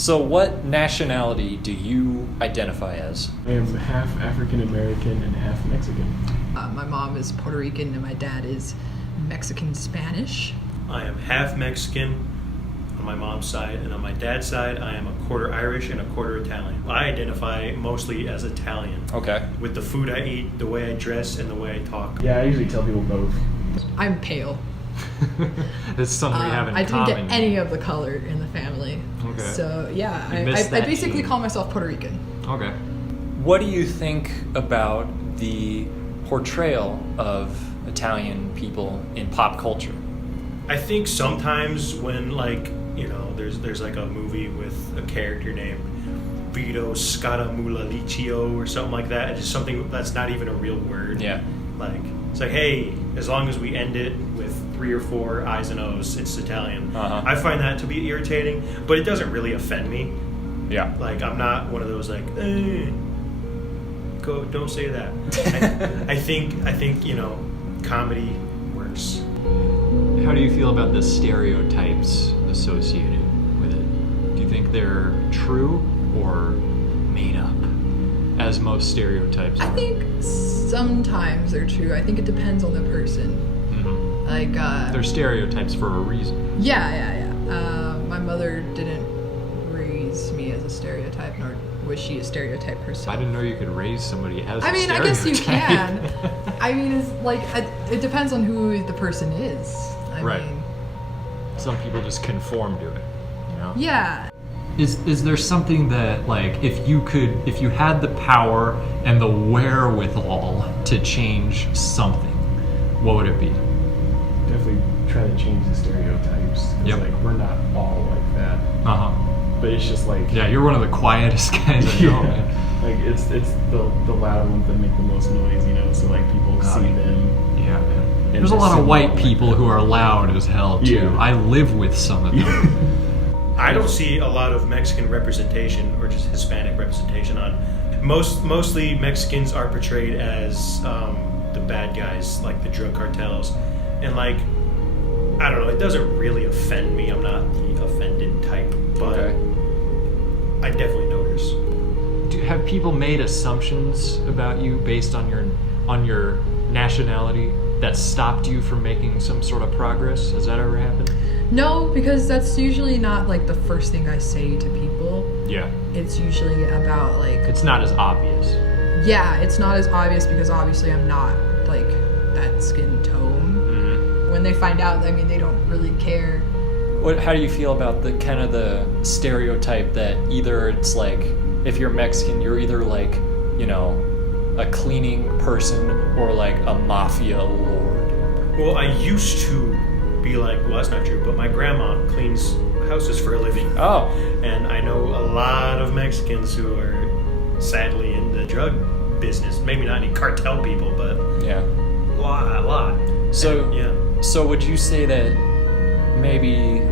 So what nationality do you identify as? I am half African American and half Mexican. My mom is Puerto Rican and my dad is Mexican Spanish. I am half Mexican on my mom's side, and on my dad's side, I am a quarter Irish and a quarter Italian. I identify mostly as Italian. Okay. With the food I eat, the way I dress, and the way I talk. Yeah, I usually tell people both. I'm pale. That's something we have in I didn't common. get any of the color in the family. Okay. So yeah, You I missed that basically gene. call myself Puerto Rican. Okay. What do you think about the portrayal of Italian people in pop culture? I think sometimes when, like, you know, there's like a movie with a character named Vito Scaramuccio or something like that. It's just something that's not even a real word. Yeah. Like, it's like, hey, as long as we end it with 3 or 4 I's and O's, it's Italian. Uh-huh. I find that to be irritating, but it doesn't really offend me. Yeah. Like, I'm not one of those, like, don't say that. I think, you know, comedy works. How do you feel about the stereotypes associated with it? Do you think they're true or made up, as most stereotypes are? I think sometimes they're true. I think it depends on the person. Mhm. Like, They're stereotypes for a reason. yeah. My mother didn't raise me as a stereotype, nor was she a stereotype herself. I didn't know you could raise somebody as I a mean, I guess you stereotype. can. I mean, it's like, it depends on who the person is. I Right. mean, Some people just conform to it, you know? yeah. Is there something that, like, if you had the power and the wherewithal to change something, what would it be? Definitely try to change the stereotypes. 'Cause, Yep. like, we're not all like that. Uh-huh. But it's just like... Yeah, you're one of the quietest guys I know, man. Like, it's the loud ones that make the most noise, you know? So, like, people see them. Yeah, man. And There's a lot of assume white like people that. who are loud as hell, too. Yeah. I live with some of them. I don't see a lot of Mexican representation or just Hispanic representation on. Mostly Mexicans are portrayed as the bad guys, like the drug cartels, and like, I don't know. It doesn't really offend me. I'm not the offended type, but Okay. I definitely notice. Have people made assumptions about you based on your nationality that stopped you from making some sort of progress? Has that ever happened? No, because that's usually not like the first thing I say to people. Yeah. It's usually about like, It's not as obvious. yeah, it's not as obvious because obviously I'm not like that skin tone. Mm-hmm. When they find out, I mean, they don't really care. How do you feel about the kind of the stereotype that either it's like, if you're Mexican, you're either like, you know, a cleaning person or like a mafia lord? Well, I used to be like, well, that's not true, but my grandma cleans houses for a living. Oh. And I know a lot of Mexicans who are sadly in the drug business. Maybe not any cartel people, but Yeah. a lot. So, And, yeah. So would you say that maybe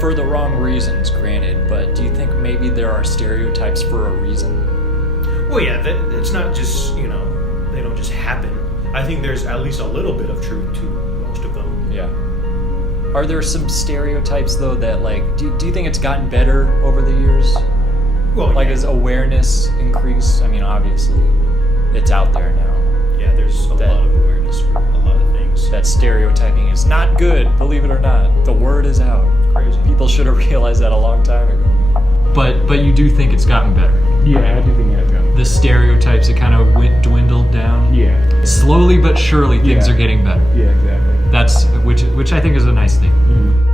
for the wrong reasons, granted, but do you think maybe there are stereotypes for a reason? Well, yeah, it's not just, you know, they don't just happen. I think there's at least a little bit of truth to most of them. Yeah. Are there some stereotypes though that like, do you think it's gotten better over the years? Well, Like yeah, as awareness increased? I mean, obviously, it's out there now. yeah, there's a lot of awareness for a lot of things. That stereotyping is not good, believe it or not. The word is out. Crazy. People should have realized that a long time ago. But you do think it's gotten better. Yeah, I do think it has gotten. The stereotypes, it kind of dwindled down. Yeah. Slowly but surely, things Yeah. are getting better. Yeah, exactly. That's which I think is a nice thing. Mhm.